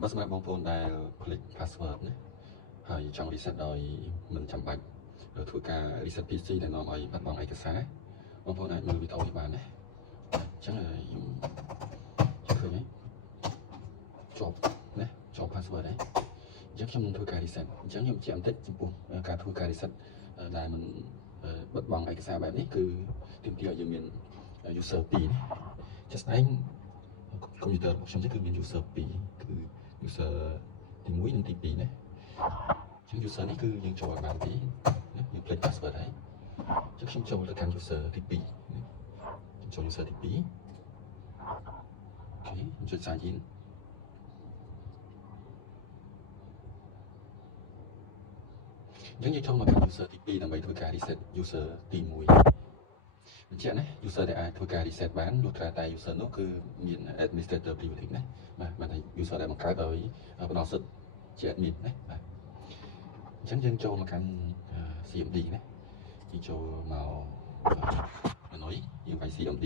Bác sĩ bong phone đài click password nhé.ហើយចង់ reset ដោយមិនចាំបាច់ធ្វើការ reset PC ដែលនាំឲ្យបាត់បង់ឯកសារបងប្អូនអាចមើលវីដេអូនេះបានណាអញ្ចឹងខ្ញុំឃើញហើយជាប់ password ហើយអញ្ចឹងខ្ញុំនឹងធ្វើការ reset អញ្ចឹងខ្ញុំជាបន្តិចចំពោះការធ្វើការ reset ដែលមិនបាត់បង់ឯកសារបែបនេះគឺទាមទារឲ្យយើងមាន user 2ណាជាក់ស្ដែងកុំព្យូទ័ររបស់ខ្ញុំគឺមាន user 2គឺ user ទី1និងទី2ណាអញ្ចឹង user នេះគឺយើងចូលឲ្យបានទីយើង play password ហើយអញ្ចឹងខ្ញុំចូលទៅកាន់ user ទី2ខ្ញុំចូល user ទី2អូខេខ្ញុំចុច sign in អញ្ចឹងយើងចូលមកកាន់ user ទី2ដើម្បីធ្វើការ reset user ទី1បញ្ជាក់ណា user ដែលអាចធ្វើការ reset បានលុះត្រាតែ user នោះគឺមាន administrator privilege ណាបាទតែ user ដែលបង្កើតឲ្យផ្ដល់សិទ្ធិជា admin ណាបាទអញ្ចឹងយើងចូលមកកាន់ CMD ណាយើងចូលមក menu យើងវាយ CMD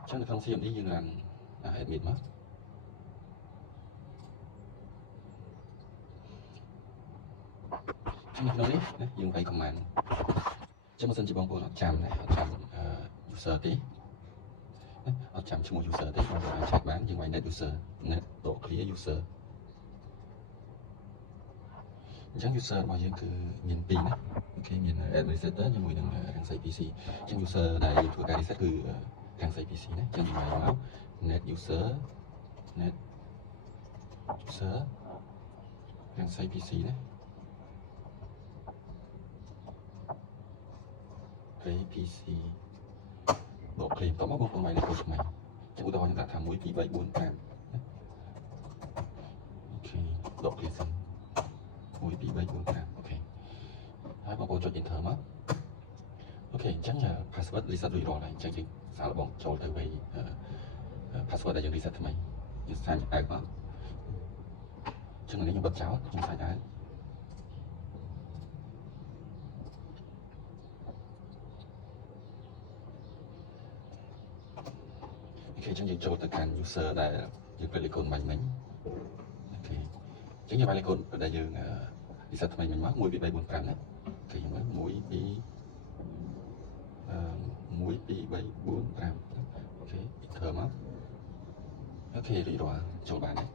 អញ្ចឹងនៅក្នុង CMD យើង run admin មកនៅក្នុងនេះណាយើងវាយ command ចឹងបើសិនជាបងប្អូនអត់ចាំណាអត់ចាំ user ទេអត់ចាំឈ្មោះ user ទេបងប្អូនអាចឆែកបានយើងវាយ net user net .clear user អញ្ចឹង user របស់យើងគឺមាន2ណាអូខេមាន administrator ជាមួយនឹងរាំងសី PC អញ្ចឹង user ដែលយើងធ្វើការ reset គឺរាំងសី PC ណាអញ្ចឹងយើងវាយមក net user រាំងសី PC ណាPC ដក clear តមកបងប្អូនវាយលេខកូដថ្មីអញ្ចឹងឧទាហរណ៍ខ្ញុំដាក់ថា1 2 3 4 5អូខេដក clear សិន1 2 3 4 5អូខេហើយបងប្អូនចុច enter មកអូខេអញ្ចឹង password reset រួចរាល់ហើយអញ្ចឹងយើងសាកល្បងចូលទៅវិញ password ដែលយើង reset ថ្មីយើងសាញ់អើមកអញ្ចឹងនេះខ្ញុំបិទចោលខ្ញុំសាញ់អើអូខេអញ្ចឹងយើងចូលទៅកាន់ user ដែលយើងផ្លេចលេខកូដបាញ់មិញអូខេអញ្ចឹងយើងវាយលេខកូដដែលយើង reset ថ្មីមិញមក1 2 3 4 5ណាអូខេខ្ញុំមើល1 2 1 2 3 4 5អូខេ enter មកអូខេរួចរាល់ចូលបានហើយ